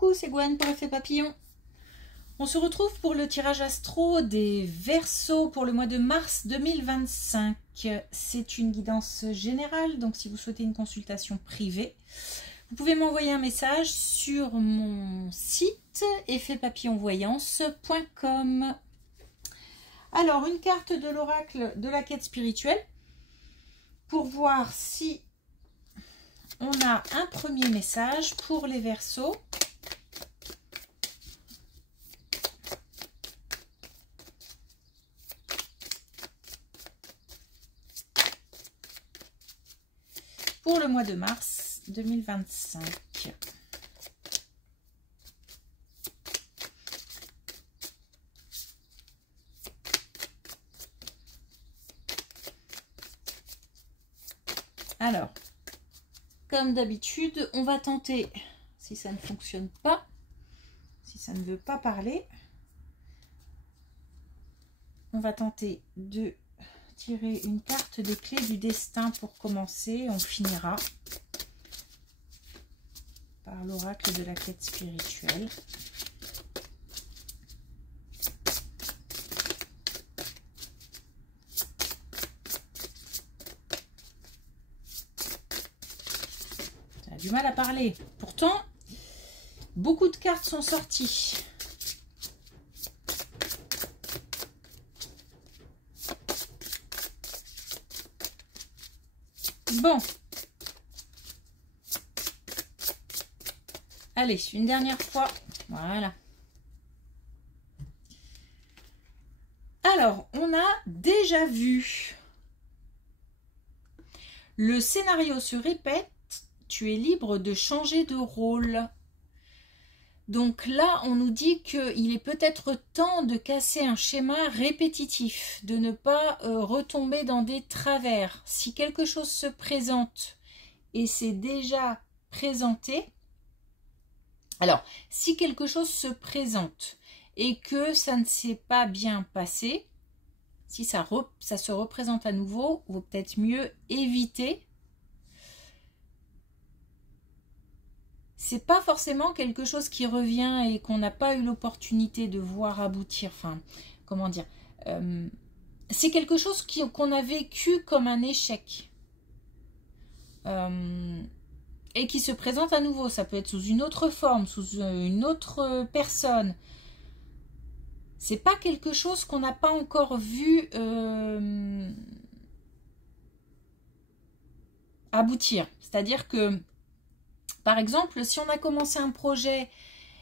Coucou, c'est Gwen pour Effet Papillon. On se retrouve pour le tirage astro des Verseaux pour le mois de mars 2025. C'est une guidance générale, donc si vous souhaitez une consultation privée, vous pouvez m'envoyer un message sur mon site effetpapillonvoyance.com. Alors, une carte de l'oracle de la quête spirituelle pour voir si on a un premier message pour les Verseaux. Pour le mois de mars 2025. Alors, comme d'habitude, on va tenter, si ça ne fonctionne pas, si ça ne veut pas parler, on va tenter de tirer une carte des clés du destin pour commencer. On finira par l'oracle de la quête spirituelle. Ça a du mal à parler. Pourtant, beaucoup de cartes sont sorties. Bon. Allez, une dernière fois. Voilà. Alors, on a déjà vu. Le scénario se répète. Tu es libre de changer de rôle. Donc là, on nous dit qu'il est peut-être temps de casser un schéma répétitif, de ne pas retomber dans des travers. Si quelque chose se présente et c'est déjà présenté, alors si quelque chose se présente et que ça ne s'est pas bien passé, si ça se représente à nouveau, il vaut peut-être mieux éviter. C'est pas forcément quelque chose qui revient et qu'on n'a pas eu l'opportunité de voir aboutir. Enfin, comment dire, c'est quelque chose qu'on a vécu comme un échec. Et qui se présente à nouveau. Ça peut être sous une autre forme, sous une autre personne. C'est pas quelque chose qu'on n'a pas encore vu aboutir. C'est-à-dire que par exemple, si on a commencé un projet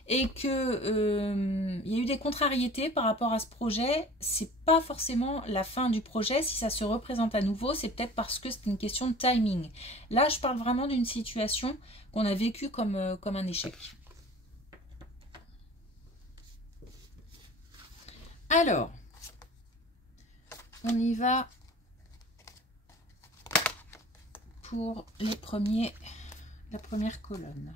et que il y a eu des contrariétés par rapport à ce projet, c'est pas forcément la fin du projet. Si ça se représente à nouveau, c'est peut-être parce que c'est une question de timing. Là, je parle vraiment d'une situation qu'on a vécue comme un échec. Alors, on y va pour les premiers. La première colonne.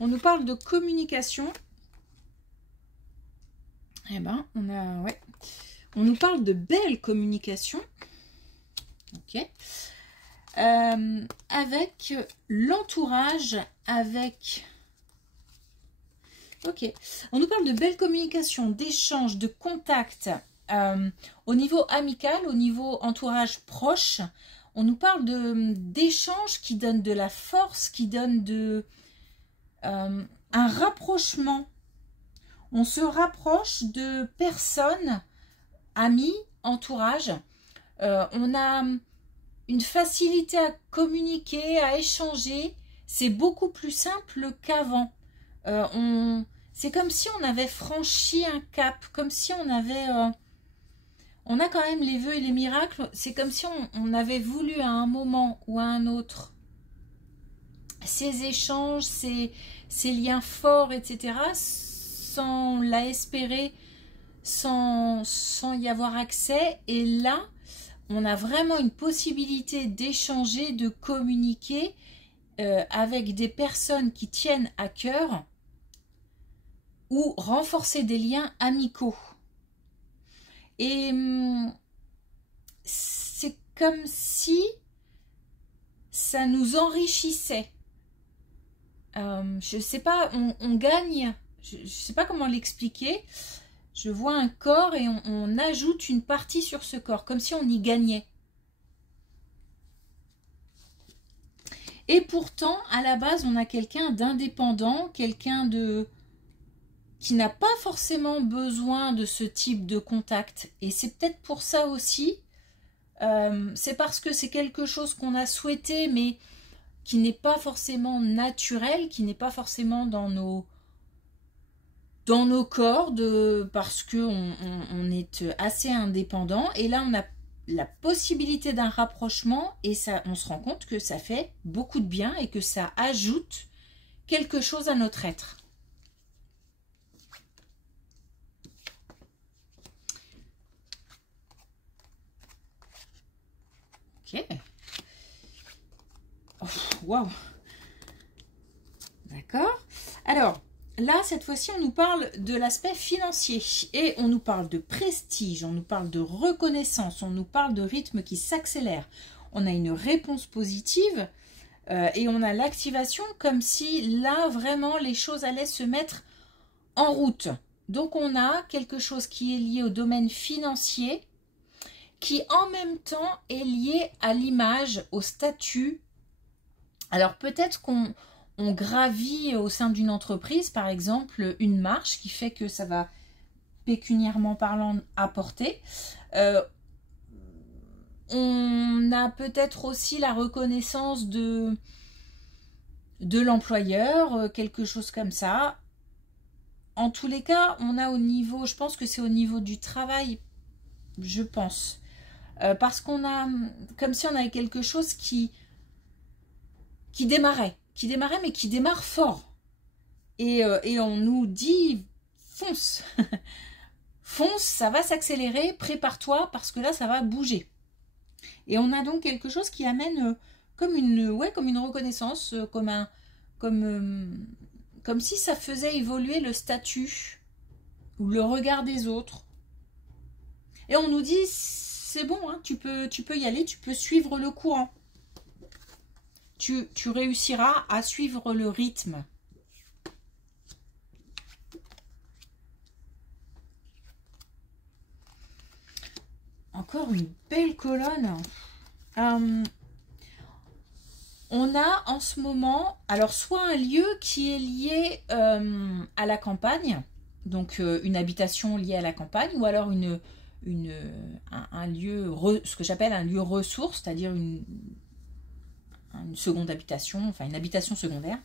On nous parle de communication. Eh ben, on nous parle de belle communication. Ok. Avec l'entourage, Ok. On nous parle de belle communication, d'échange, de contact au niveau amical, au niveau entourage proche. On nous parle d'échanges qui donnent de la force, qui donnent un rapprochement. On se rapproche de personnes, amis, entourage. On a une facilité à communiquer, à échanger. C'est beaucoup plus simple qu'avant. C'est comme si on avait franchi un cap, comme si on avait... on a quand même les vœux et les miracles. C'est comme si on avait voulu à un moment ou à un autre ces échanges, ces liens forts, etc. sans la espérer, sans y avoir accès. Et là, on a vraiment une possibilité d'échanger, de communiquer avec des personnes qui tiennent à cœur ou renforcer des liens amicaux. Et c'est comme si ça nous enrichissait. Je sais pas, on gagne, je sais pas comment l'expliquer. Je vois un corps et on ajoute une partie sur ce corps, comme si on y gagnait. Et pourtant, à la base, on a quelqu'un d'indépendant, quelqu'un qui n'a pas forcément besoin de ce type de contact. Et c'est peut-être pour ça aussi, c'est parce que c'est quelque chose qu'on a souhaité, mais qui n'est pas forcément naturel, qui n'est pas forcément dans nos corps, parce qu'on est assez indépendant. Et là, on a la possibilité d'un rapprochement et ça, on se rend compte que ça fait beaucoup de bien et que ça ajoute quelque chose à notre être. Ok. Oh, waouh. D'accord. Alors, là, cette fois-ci, on nous parle de l'aspect financier et on nous parle de prestige, on nous parle de reconnaissance, on nous parle de rythme qui s'accélère. On a une réponse positive et on a l'activation comme si là, vraiment, les choses allaient se mettre en route. Donc, on a quelque chose qui est lié au domaine financier qui, en même temps, est lié à l'image, au statut. Alors, peut-être qu'on gravit au sein d'une entreprise, par exemple, une marche qui fait que ça va, pécuniairement parlant, apporter. On a peut-être aussi la reconnaissance de l'employeur, quelque chose comme ça. En tous les cas, on a au niveau, je pense que c'est au niveau du travail, je pense. Parce qu'on a, comme si on avait quelque chose qui démarrait, mais qui démarre fort. Et on nous dit, fonce, fonce, ça va s'accélérer, prépare-toi, parce que là, ça va bouger. Et on a donc quelque chose qui amène comme une reconnaissance, comme si ça faisait évoluer le statut ou le regard des autres. Et on nous dit, c'est bon, hein, tu peux y aller, tu peux suivre le courant. Tu réussiras à suivre le rythme. Encore une belle colonne. On a en ce moment, alors soit un lieu qui est lié à la campagne, donc une habitation liée à la campagne, ou alors un lieu, ce que j'appelle un lieu ressource, c'est-à-dire une seconde habitation, enfin une habitation secondaire.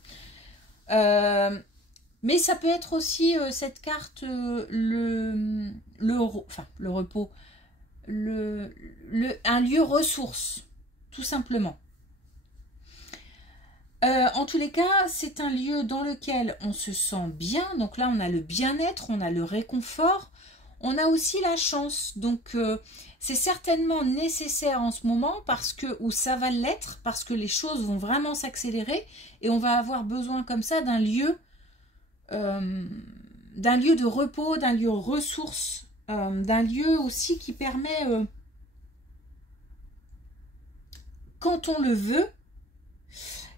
Mais ça peut être aussi cette carte, le repos, un lieu ressource, tout simplement. En tous les cas, c'est un lieu dans lequel on se sent bien. Donc là, on a le bien-être, on a le réconfort, on a aussi la chance. Donc, c'est certainement nécessaire en ce moment ou ça va l'être, parce que les choses vont vraiment s'accélérer et on va avoir besoin comme ça d'un lieu de repos, d'un lieu ressource, d'un lieu aussi qui permet, quand on le veut,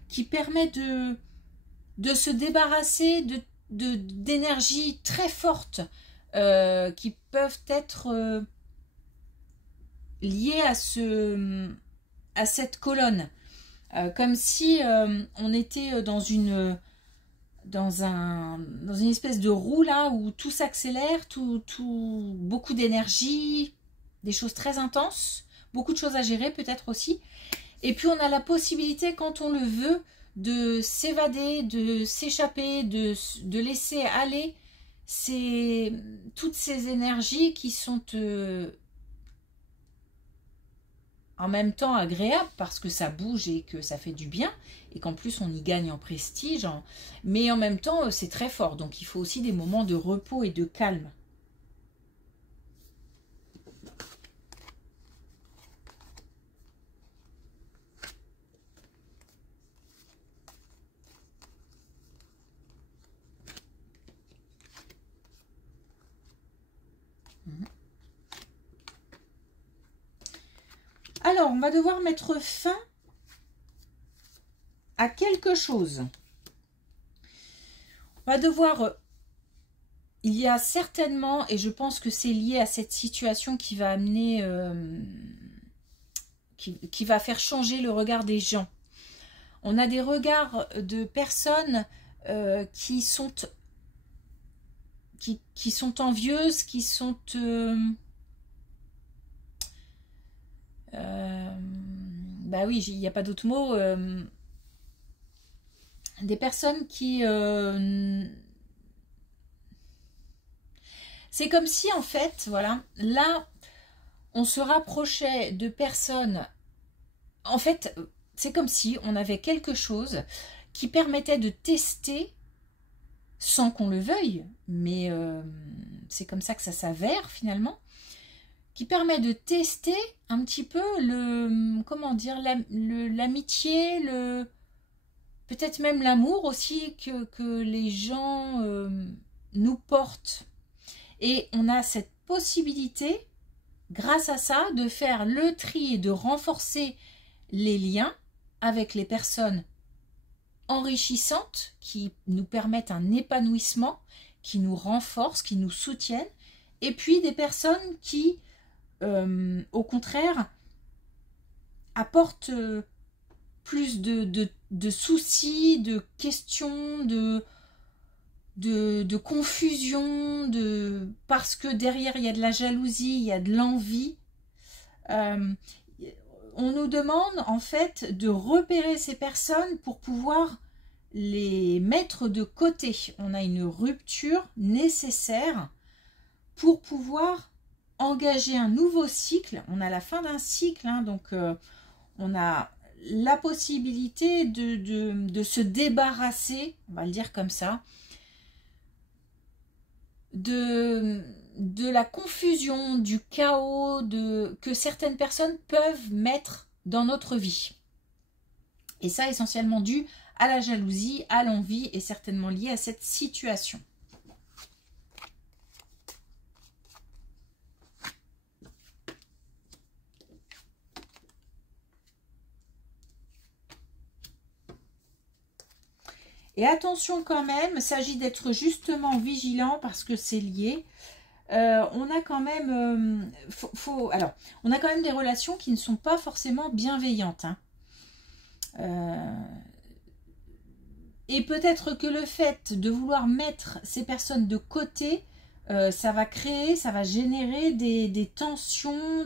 qui permet de se débarrasser d'énergies très fortes qui peuvent être liées à cette colonne. Comme si on était dans une espèce de roue là où tout s'accélère, beaucoup d'énergie, des choses très intenses, beaucoup de choses à gérer peut-être aussi. Et puis on a la possibilité, quand on le veut, de s'évader, de s'échapper, de laisser aller toutes ces énergies qui sont en même temps agréables parce que ça bouge et que ça fait du bien et qu'en plus on y gagne en prestige. Mais en même temps, c'est très fort. Donc il faut aussi des moments de repos et de calme. Alors, on va devoir mettre fin à quelque chose. On va devoir... il y a certainement, et je pense que c'est lié à cette situation qui va amener... qui va faire changer le regard des gens. On a des regards de personnes qui sont envieuses, qui sont... bah oui, il n'y a pas d'autre mot. Des personnes qui... c'est comme si, en fait, voilà, là, on se rapprochait de personnes... En fait, c'est comme si on avait quelque chose qui permettait de tester, sans qu'on le veuille, mais c'est comme ça que ça s'avère finalement, qui permet de tester un petit peu le, comment dire, l'amitié, peut-être même l'amour aussi que les gens nous portent. Et on a cette possibilité, grâce à ça, de faire le tri et de renforcer les liens avec les personnes enrichissantes qui nous permettent un épanouissement, qui nous renforcent, qui nous soutiennent, et puis des personnes qui, au contraire, apportent plus de soucis, de questions, de confusion, parce que derrière il y a de la jalousie, il y a de l'envie. On nous demande en fait de repérer ces personnes pour pouvoir les mettre de côté. On a une rupture nécessaire pour pouvoir engager un nouveau cycle. On a la fin d'un cycle, hein, donc on a la possibilité de se débarrasser, on va le dire comme ça, de la confusion, du chaos que certaines personnes peuvent mettre dans notre vie. Et ça, essentiellement dû à la jalousie, à l'envie, et certainement lié à cette situation. Et attention quand même, il s'agit d'être justement vigilant parce que c'est lié. On a quand même, alors, on a quand même des relations qui ne sont pas forcément bienveillantes. Hein. Et peut-être que le fait de vouloir mettre ces personnes de côté, ça va créer, ça va générer des tensions,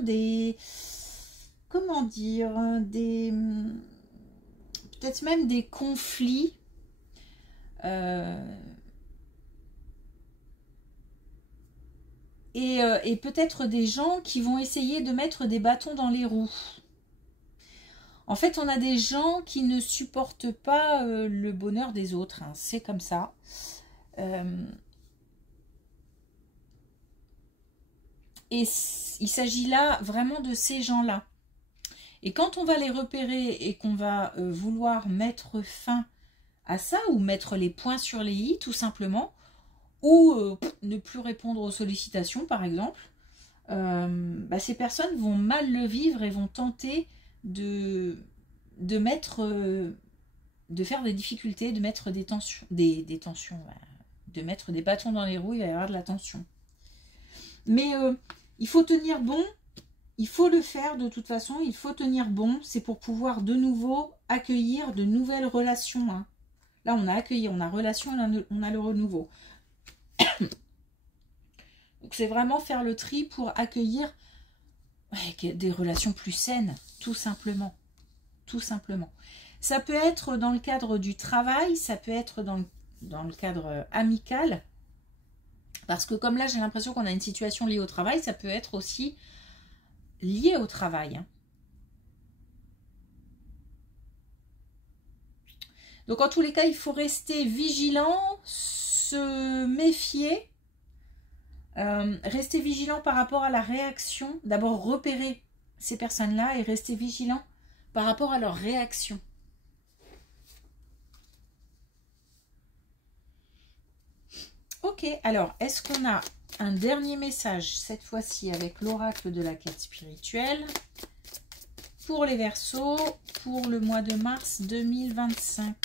comment dire, peut-être même des conflits. Et peut-être des gens qui vont essayer de mettre des bâtons dans les roues. En fait, on a des gens qui ne supportent pas le bonheur des autres. Hein. C'est comme ça. Et il s'agit là vraiment de ces gens-là. Et quand on va les repérer et qu'on va vouloir mettre fin à ça, ou mettre les points sur les i, tout simplement, ou ne plus répondre aux sollicitations, par exemple, ces personnes vont mal le vivre et vont tenter de faire des difficultés, de mettre des tensions, de mettre des bâtons dans les roues, il va y avoir de la tension. Mais il faut tenir bon, il faut le faire de toute façon, il faut tenir bon, c'est pour pouvoir de nouveau accueillir de nouvelles relations. Hein. Là, on a accueilli, on a relation, on a le renouveau. Donc, c'est vraiment faire le tri pour accueillir des relations plus saines, tout simplement. Tout simplement. Ça peut être dans le cadre du travail, ça peut être dans le cadre amical. Parce que comme là, j'ai l'impression qu'on a une situation liée au travail, ça peut être aussi lié au travail. Hein. Donc, en tous les cas, il faut rester vigilant, se méfier. Rester vigilant par rapport à la réaction. D'abord, repérer ces personnes-là et rester vigilant par rapport à leur réaction. Ok, alors, est-ce qu'on a un dernier message, cette fois-ci avec l'oracle de la quête spirituelle, pour les Verseaux, pour le mois de mars 2025.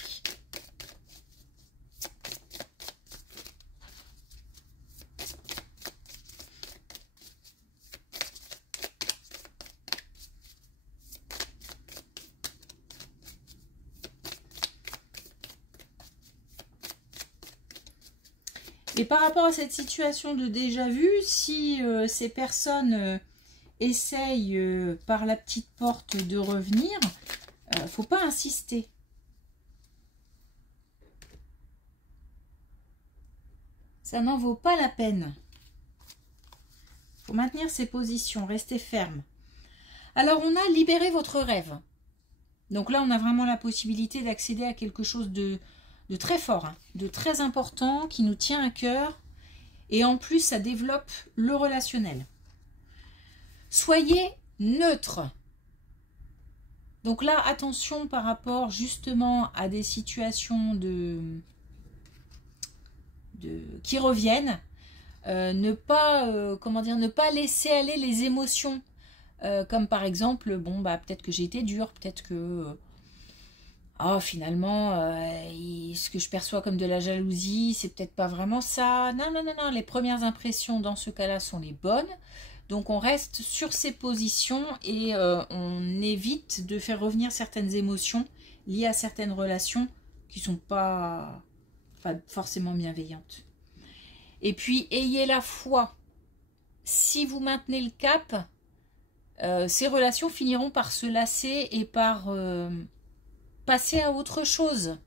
Et par rapport à cette situation de déjà vu, si ces personnes essayent par la petite porte de revenir, faut pas insister. Ça n'en vaut pas la peine. Il faut maintenir ses positions, rester ferme. Alors, on a libéré votre rêve. Donc là, on a vraiment la possibilité d'accéder à quelque chose de très fort, hein, de très important, qui nous tient à cœur. Et en plus, ça développe le relationnel. Soyez neutre. Donc là, attention par rapport justement à des situations qui reviennent. Ne pas laisser aller les émotions. Comme par exemple, bon, bah, peut-être que j'ai été dure, peut-être que finalement, ce que je perçois comme de la jalousie, c'est peut-être pas vraiment ça. Non, non, non, non, les premières impressions dans ce cas-là sont les bonnes. Donc on reste sur ses positions et on évite de faire revenir certaines émotions liées à certaines relations qui ne sont pas forcément bienveillantes. Et puis, ayez la foi. Si vous maintenez le cap, ces relations finiront par se lasser et par passer à autre chose.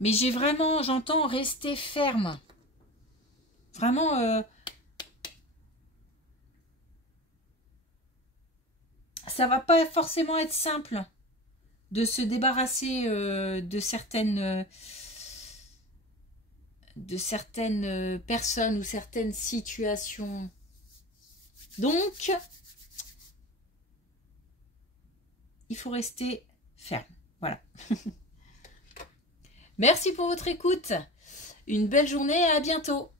Mais j'entends rester ferme. Vraiment, ça va pas forcément être simple de se débarrasser de certaines personnes ou certaines situations. Donc, il faut rester ferme. Voilà. Merci pour votre écoute. Une belle journée et à bientôt.